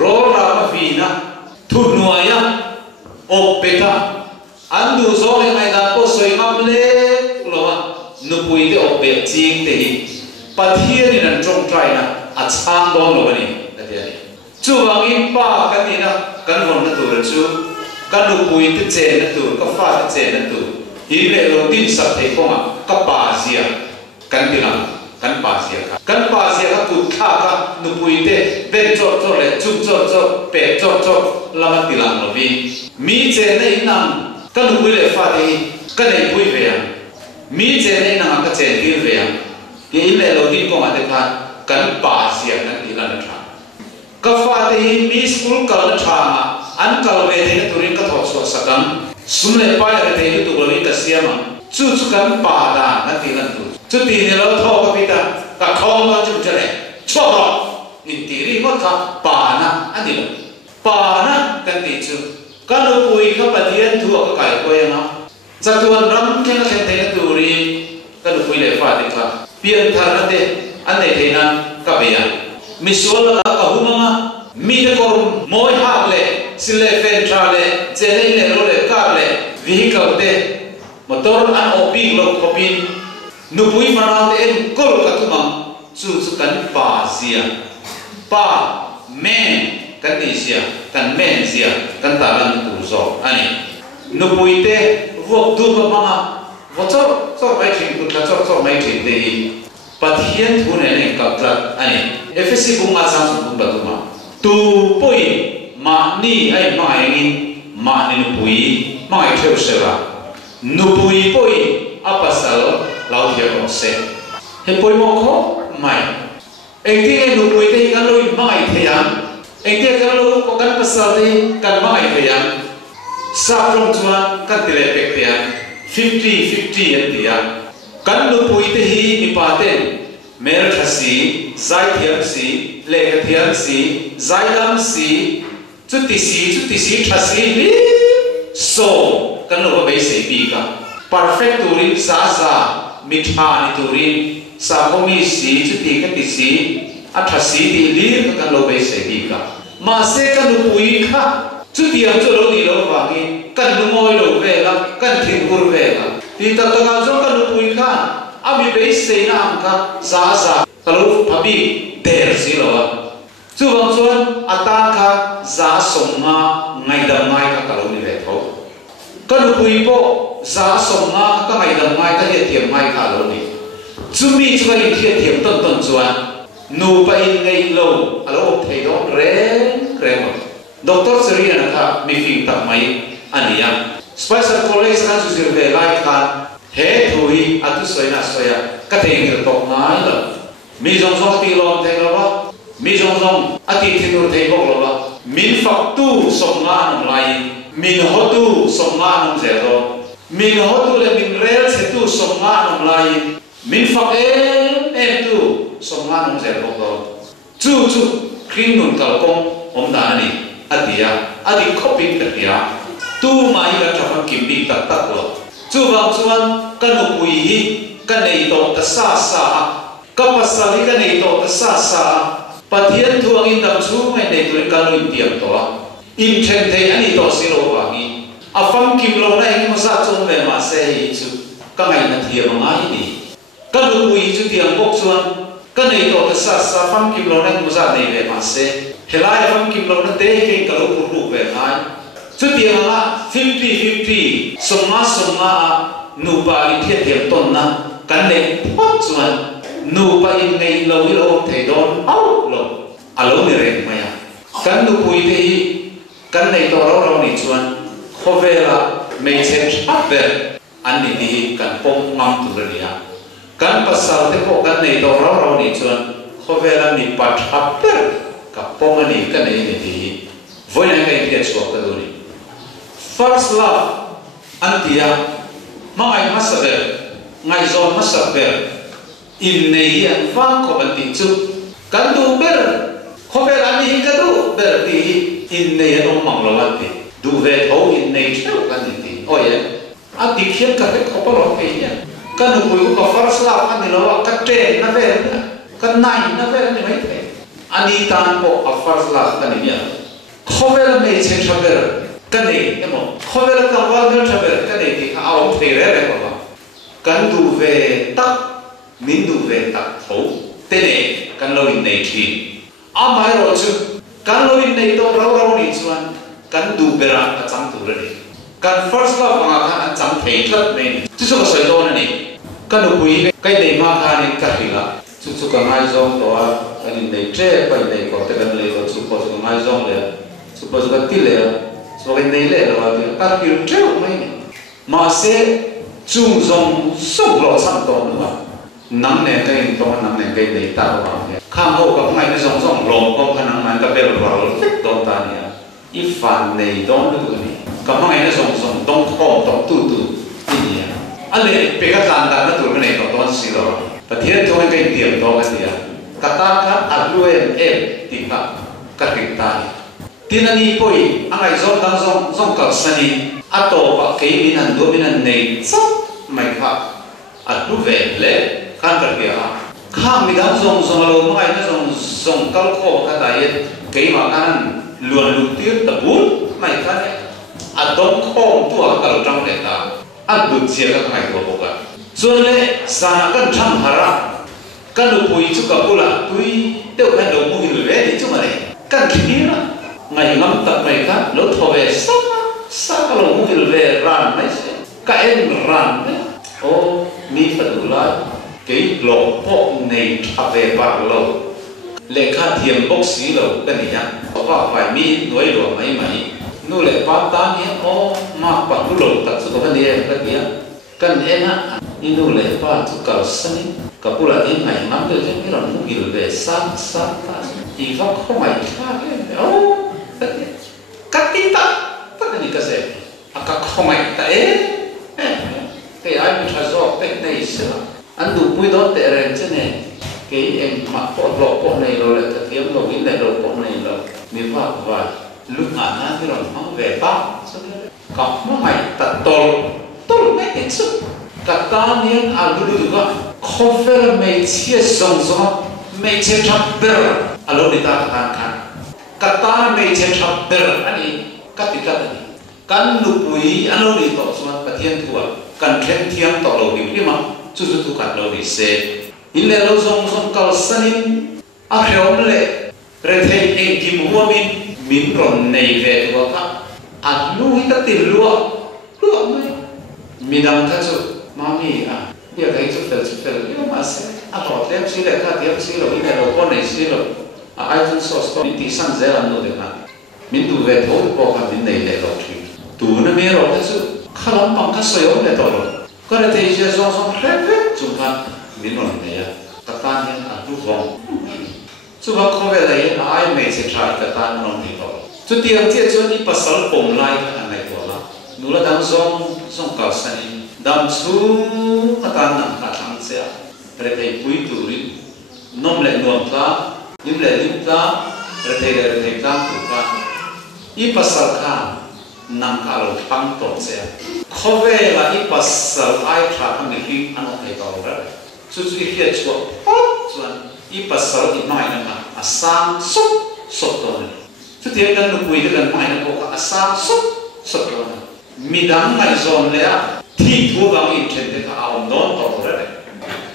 ro ra ma vina thu nuaya o beta andu zo le ngai da ko soi ngam le lo nupui te o be ching te hi pathian in an trong trai na a chang don lo ni atia chu wang in pa kan ni na kan von na tu ra chu kan nupui te che na tu ka fa te che na tu hi le lo tin sa te ko ma ka pa sia kan ti na kan pa sia ka ku kha ka nupui te ben cho le chu cho pe cho la ma ti lang lo vi mi che na in nam kan nupui le fa te kan nei pui ve ya mi che na in nam ka che ti ve ya ye in le lo tin ko ma te kha kan pa sia kan ti la na tha ka fa te mi school ka na tha ma an kal ve te na turin ka thok so sakam sum le pa ya te tu lo ni ka sia ma chu kan pa da na ti lan tu chu ti ne lo tho ka pita ka khom ma chu chale cho ro in ti ri mo ka pa na ani lo pa na kan ti chu ka lo pui ka pathian thu ka kai ko ya na cha tuan ram ke na te na tu ri ka lo pui le fa te ka pian thar na te an nei the na ka be ya mi sual la ka humama mi de ko moi ha le sile fen tra le che le ro le ka le vehicle te motor an opi lo kopin nupui manau te en kol ka tuma chu kan pa sia pa men kan ni sia kan men sia kan ta lan tu zo ani nupui te vok du ba ma vo cho mai thin ku ka cho mai thin te pathian thu ne ka tlat ani fsc bunga sang su ba tuma tu poi ma ni ai mai ni ma ni nupui mai theu sera nupui poi apasal lau thia ko se he poi mo ko mai eng ti nupui te kan loi mai thiam eng ti kan lo ko kan pasal te kan mai thiam sa from chuan kan tile pek thiam 50 an dia kan nupui te hi ni pa ten mer thasi zai thiam si le ka thiam si zai lam si chu ti si thasi li so kan lo ba se pi ka perfect turin sa mitha ni turin sa komi si chu ti ka ti si a thasi ti li ka kan lo ba se pi ka ma se kan lu pui kha chu ti am chu lo ni lo wa ki kan lu moi lo ve la kan thin hur ve la ti ta ta ga zo kan lu pui kha a mi be se na am ka sa ka lo phabi der si lo wa chu wang chuan ata kha za som ma ngai da mai ka lo ni ve tho kan pui po za som nga ka ngai dam mai ta he thiam mai kha lo ni chumi chuai thi thiam ton chuan nu pa in ngai lo alo thei do re remo doctor seri anakha meeting tak mai ania special college kan susir ve lai khan he thui atu soina soya ka thei to ngai lo mi jong jong ti lom thei lo mi jong jong ati thinur thei bok lo min fak tu som nga nom lai min ho tu som nga nom zero min ho tu le min rel se tu som nga nom lai min fak em tu som nga nom zero lo chu kring nun kal kong om da ni atia adi coping ta dia tu mai la thapang kim bi tak tak lo chu bang chuan kan upui hi kan nei to ta sa ka pasali kan nei to ta sa pathian thuang in dam chu mai nei tu kan lu tiam to in then thei ani to silo wa hi afam kim lo na hi ma sa chung ve ma se hi chu ka ngai na thiam ngai ni kan upui chu tiam bok chuan kan nei to ta sa fam kim lo na hi ma sa nei ve ma se helai fam kim lo na te ke ka lo ru ve ngai chu tiang la 50-50 somma nu pa in thiet thiam ton na kan nei pot chuan nu pa in nei lo hi lo thei don au lo alo ni re maya kan nu pui te hi kan nei to ro ni chuan khovela me chen haber an ni hi kan pom ngam tu ria kan pasal te ko kan nei to ro ni chuan khovela ni pat haber ka pom ani kan nei ni hi voi na kai thiet chuak ka do ni first love antia mai masaber ngai zon masaber in nei an wang ko ban ti chu kan du ber khober ani hi ka du ber ti in nei an mang lo ati du ve tho in nei cheu kan ti oye a ti khian ka ke khopar lo ke ya kan u pui ko first love ani lo ka te na ve kan nai na ve ni mai te ani tan ko a first love kan ni ya khober me che chaber kan nei emo khober ka wa ber chaber kan nei ti ka au te re re ko kan du ve tak min du ve tak tho te ne kan lo in nei thi a mai ro chu kan lo in nei to ro ni chuan kan du bera ka chang tu re ni kan first love ma kha an chang thei tlat me ni chu chu ka soi do na ni kan u pui kai nei ma kha ni ka hi la chu ka ngai zong to a kan in nei tre pa nei ko te kan le to chu ko chu ngai zong le chu ko chu ka ti le chu ka nei le lo ka ki tre mai ni ma se chung zong song lo sam to na nang ne kai to nang ne kai nei ta wa kham ho ka mai ne zong zong lo ko khanang man ka be ro fek don ta ni i fan nei don du ni ka mai ne zong zong dong ko dong tu ni ya ale pe ka tan da na tu ne ko don si lo pa thian thoi kai tiam to ka tia ka ta kha aluen ti ka ti ta tin ani poi angai zong dang zong ka sani ato pa kai min an do min an nei chap mai kha atu ve le kan ka pia kha mi dang zong lo mai na zong kal kho ka dai kai ma kan luan lu tiet ta bun mai kha ne a dong kho tu a kal trong le ta a bu chia ka mai ko ka chon le sana kan tham hara kan lu pui chu ka pula tui teu kan do mu hin le ni chu ma le kan thi na ngai ngam ta mai ka lo tho ve sa ka lo mu hin le ran mai se ka en ran ne o mi fa du lai cái lộ bộ này thà về bạc lâu lệ khá thiềm bốc xí lâu cái này nhá và phải mi nuôi đồ mấy nu lệ ba ta nhé ô mà bằng cái lộ thật sự có vấn đề cái kia cần em á nu lệ ba chú cầu sân cả bữa là đến ngày năm được chứ cái là muốn hiểu về sát ta thì vóc không mày khác cái ô cắt tí ta tất cả những cái gì à các không mày ta cái ai bị thay đổi cái này sao anh đủ bui đó tệ rèn chứ này cái em mặc bộ này rồi lại thực hiện đồ cái này đồ bộ này rồi mình vào và lúc ăn á cái rồi nó về bao còn nó mày tật tôi mấy cái sức cả ta nên ăn đủ được không phải là mấy chia sông gió mấy chia chắp bờ alo đi ta khăn cả ta mấy chia chắp bờ anh ấy cắt đi kan lu pui alo đi to suan pathian thua kan khem thiam to lo bi ma chu tu kan lo di se in le lo zong kal sanin a khreom le re thei eng kim huamin min ron nei ve to ka a lu hi ta tin lu mai midam tha chu mami a bia kai chu fel yo ma se a to tlem si le ka tiam si lo in le lo ko nei si lo a ai chu so sto ti san ze an no de na min tu ve tho po ka min nei le lo thi tu na me ro ta chu khalam pang ka soyo le to lo ko ra te je so so re chung kha min non ne ya ka tan hian a tu vong chu ba ko ve lai ai me se trai ka tan non ni to chu tiang che chu ni pasal pom lai ka nai to la nu la dang song ka sani dam chu ka tan nam ka thang se re te pui tu ri nom le nuam ta lim le lim ta re te ta tu ka i pasal kha nam ka lo pang to se ko ve la i pasal ai tha ka ni ri an thai to ra chu chu hi chu chuan i pasal i mai na asam sop to ne chu te kan nu pui de kan mai na ko asam sop to ne midang ngai zon le a thi thu bang in chen te ka aw non to ra le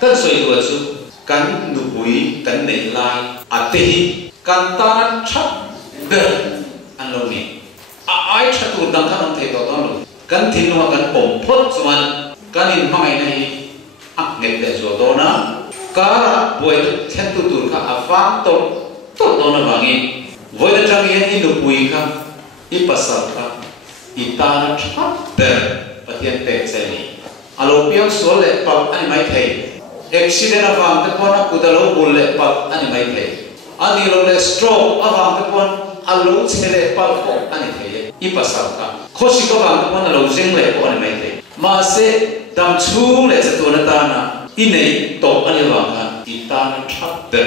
kan soi tu chu kan nu pui kan nei lai a te hi kan ta thap de an lo ni ai thatu dang kan thei to to lo kan thin no kan pom phot chuan kan in mai na hi ak ne te zo do na ka boi chen tu tur kha afang to to na bangi voi na chang ye ni nu pui kha i pasal kha i ta na thap de pathian te che ni alo piang so le pa ani mai thei accident avang te pon kudalo bul le pa ani mai thei ani lo le stroke avang te pon alo chele pa ko ani thei i pasal ka khosi ko bang te pon alo jeng le ko ani mai thei ma se dam chu le che to na ta na i nei to ani wang kha i ta na thap de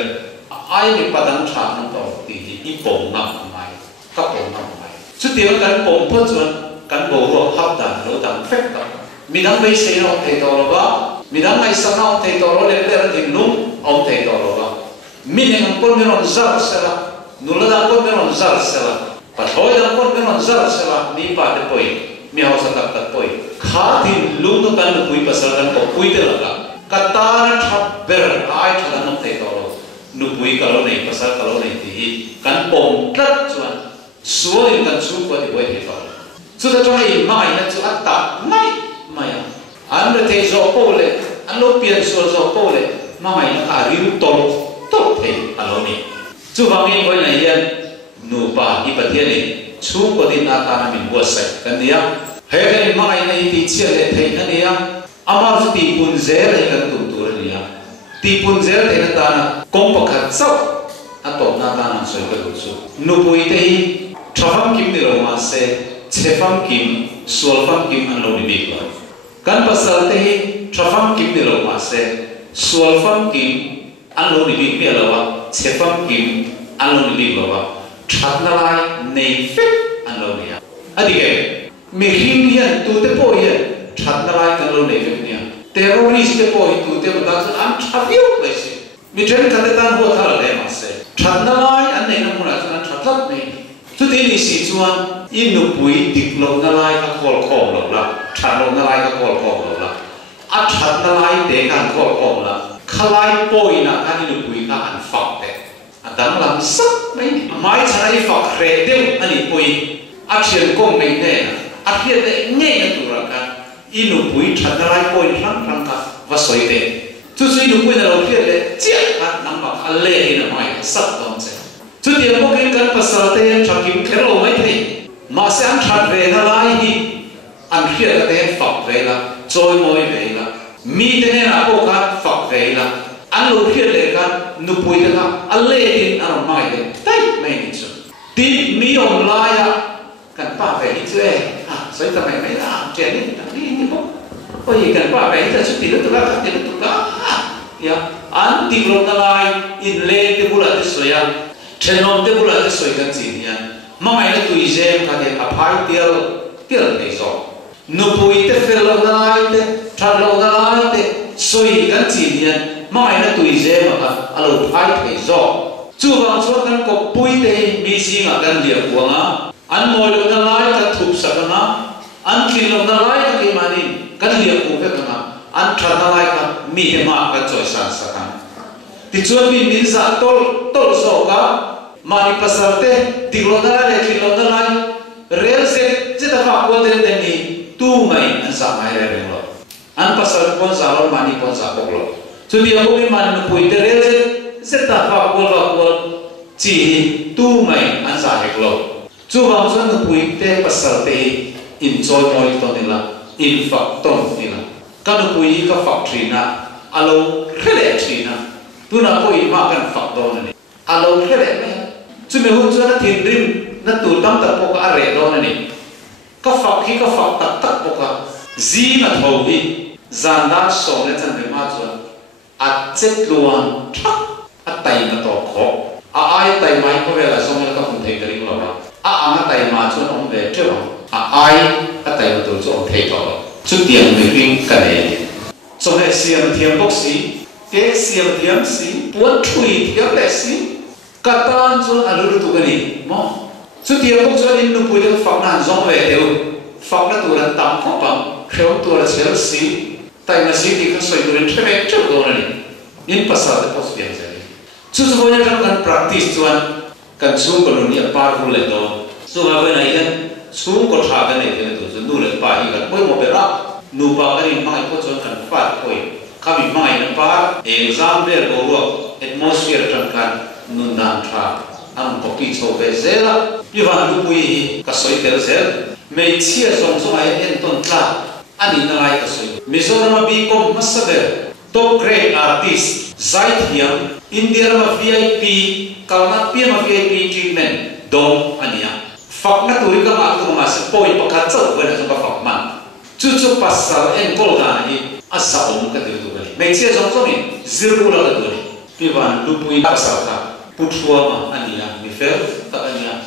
ai ni padang tha na to ti i pom ngam mai ka pom ngam mai chu ti kan pom pho chuan kan bo ro hap da lo dam fek ka mi dang mai se no te to lo ba mi dang mai sa no te to lo le le tin num om te to lo ba mi ne ngam kon me ron zar se la nu la da kon me ron zar se la pa thoi da kon me ron zar se la mi pa de poi mi ho sa tak poi kha tin lung to kan pui pasal kan ko pui te la ka ta na thap ber ai tha na te to lo nu pui ka lo nei pasal ka lo nei ti kan pom tlat chuan suai kan chu ko ti boi he to chu ta chang i mai na chu at ta mai mai an re te zo ko le an lo pian so zo ko le mai na a riu to the alo ni chu ba mi boi na hian nu pa i pathian ni chu ko din na ta na min bo sai kan nia he kan mai na i ti chia le thei na nia amar su ti pun ze le kan tu tu nia ti pun ze le na ta na kong pakhat sau a to na ta na soi ko chu nu pui te hi thafam kim ni ro ma se chefam kim sualfam kim an lo ni bi lo kan pasal te hi thafam kim ni ro ma se sualfam kim an lo ni bi pe lo wa chefam kim an lo ni bi lo wa thatna lai nei fit an lo ni ya adige me him hian tu te po ye thatna lai kan lo nei fit nia terrorist te po tu te ba ta an thaviu le se mi tren ka te tan ho thala le ma se thatna lai an nei na mu la an thatlat nei tu te ni si chuan in nu pui dik lo na lai ka khol khom lo la than lo na lai ka khol khom lo la a that na lai te kan khol khom la khalai poi na kan nu pui ka an fak te a dang lam sak mai chanai fak re deu ani pui a thian kong nei ne a thian de nge na tu ra kan in nu pui that na lai poi rang ka va soi te tu sui nu pui na lo thian le chia ka nam ba a le ni na mai sak dom che chu ti mo kin kan pasal te thakim khelo mai thei ma se an that ve na lai hi an khia ka te fak ve la choi moi ve la mi te ne na ko ka fak ve la an lo khia le ka nu pui te ka a le tin an mai de tai mai ni chu ti mi om la ya kan pa ve ni chu e ha soi ta mai mai la che ni ta ni mo oi kan pa ve ta chu ti lu tu la ka ti lu tu ka ya an ti lo na lai in le te bula te soya thenom te bula te soi kan chi ni ma mai na tui jem ka te aphai tial nei zo nu pui te fel lo na lai te than lo na lai te soi kan chi ni ma mai na tui jem ka alo phai thei zo chu bang chu kan ko pui te mi si nga kan dia kuanga an moi lo na lai ka thup sakana an kin lo na lai ka ki mani kan dia ku ve kana an than na lai ka mi he ma ka choi san sakan ti chuan mi min za tol so ka mani pasal te tiglona le kilona lai rel se ta fa ko te ni tu mai an sa mai re lo an pasal kon sa lo mani kon sa ko lo chu ni ko mi man pui te rel se ta fa ko chi tu mai an sa he lo chú vang cho nó bùi tê pasal tê enjoy moi to nila in phật ton nila cái nó bùi cái phật trina alo khele trina tu na bùi mà cái phật đó này alo khele này chú mình huống cho nó thiền rim nó tu tâm tập bộ cái arệ đó này cái phật khi cái phật tập tập bộ cái gì là thầu đi gian đa số lên chân về mà cho chết luôn tay mà to khó ai tay máy có vẻ là xong rồi các không thấy cái đó là tay mà cho ông về trước ai tay mà tôi cho ông thấy đó chút tiền mình riêng cái này trong này xiêm thiêm bốc xí cái xiêm thiêm xí buôn chui thiêm lệ xí cả tan cho anh lưu tụ cái này mà chút tiền bốc cho anh lưu bùi được phẳng nàn giống về theo phẳng là tụ là tạm phẳng bằng khéo tụ là xéo xí tay mà xí thì cái sợi tụ lên thế trước đó này in pasal itu positif saja. Sesuatu yang kan praktis tuan kan sung kalau ni powerful itu. So apa ni kan sung kalau thah kan itu tu nu le pa kan boleh mau berak nu pa kan ini mai kau kan fat koi kami mai nampak exam ber guru atmosphere kan nu dan thah am kopi coba zela piwan tu pui kasoi terser mei chia song song ai enton tla ani nalai kasoi Mizoram bi kom masaber top grade artist Zaid Hiam India ma VIP kalna pia ma VIP treatment dong ania fak na turi ka ma tu ma se poi pakhat chau ba na ka fak man chu chu pasal en kol ga ni asa om ka tu ba me che jong jong ni zero la ka tu ni piwan lu pui pasal ka puthua ma ania mi fer ta ania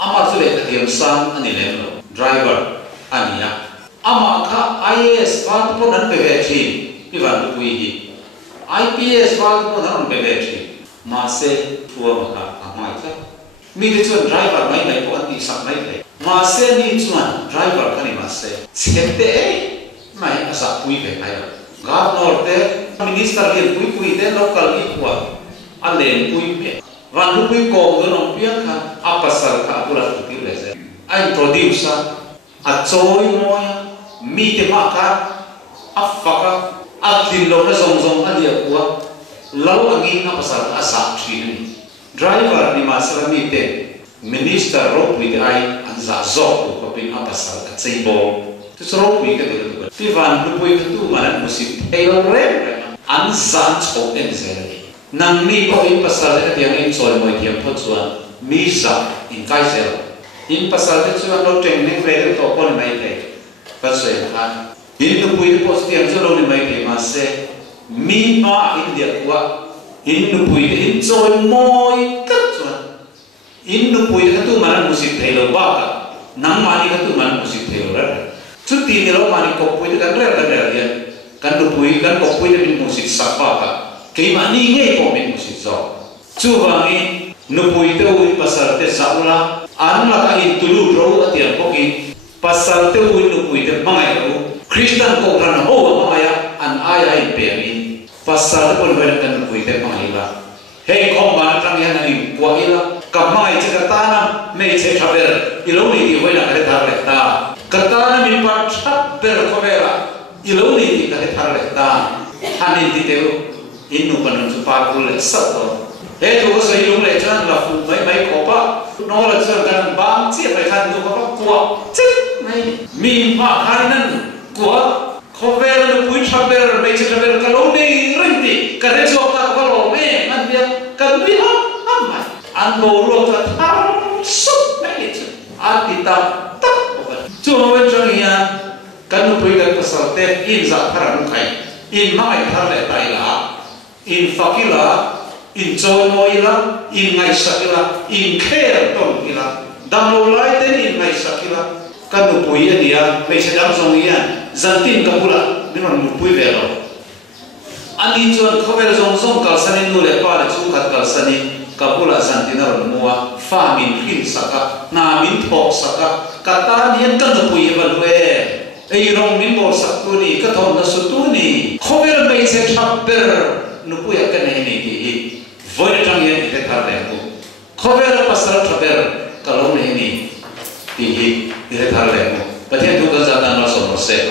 amar chu le ka tiam san ani le lo driver ania ama kha IAS pa tu nan pe ve thi piwan lu pui hi IPS wal ko na be battery ma se thua ma ka amai cha mi de chuan driver mai ko anti sak mai le ma se ni chuan driver khani ma se chete mai asa pui ve ai governor te minister le pui te local ni kwa alen pui pe wan lu pui ko no pia kha apasal ka pura tu le se ai producer a choi moya mi te ma ka afaka atin lo na zong zong adia kuwa lau angin na pasal asa trin driver ni masala mi te minister ro pui ai an za zo ko pin apasal ka cheibo tu ro pui ka de ti van lu pui ka tu man musip tailor re an za cho en zeli nang ni ko in pasal ka tiang in choi moi tiam pho chuan mi za in kai zel in pasal te chuan lo teng ning re to kon mai te ka sei khan in nu pui ko stiam zo lo ni mai ke ma se mi ma India kwa in nu pui in choi moi ka chuan in nu pui ka tu man musik thelo ba ka nang ma ni ka tu man musik thelo ra chu ti ni lo ma ni ko pui ka re ya kan nu pui kan ko pui ni musik sa pa ka ke ma ni nge ko min musik zo chu wa ni nu pui te u pasal te sa ula an la ka in tulu ro atian ko ki pasal te u nu pui te mangai ro Kristen ko ran ho ma ya an ai peri pasal pun ber kan pui te mai la he ko ma tang ya ni kwa ila ka mai che ka ta na me che thaber ilo ni ti hoina ka thar le ta ka ta na mi pa thap ber ko vera ilo ni ti ka thar le ta hanin ti te inu kan su pa ku le sa to he to ko sai lu le chan la fu mai ko pa no la chan kan bang chi mai khan nu ko kwa chi mai mi ma hai nan của cover nó cúi cover mấy chiếc cover cái lỗ này rinh cái đấy cho ta có lỗ mẹ ăn việc cái biết không mà ăn đồ luôn cho thao súc mấy chứ ăn thì ta tắt chú mà bên trong nhà cái nó cúi cái pasal tép in giả thằng nó khai in mai thằng lại tay lá in fakir lá in joy moi lá in ngày sakir lá in care tông lá đam lâu lại tên in ngày sakir lá kan nu pui dia pe sedang song ia zantin ka pula memang nu pui velo ani chuan khover song song kal sanin nu le pa le chu khat kal sanin ka pula zantin ron muwa fa min khin saka na min thok saka kata nian kan nu pui ba lue ei rong min bor sak tu ni ka thon na su tu ni khover pe se thapper nu pui ka nei ni ti voi tang ye te thar le ku khover pasal thapper ka lo nei ni ti hi thar le mu pathian tu ka za ta no so no se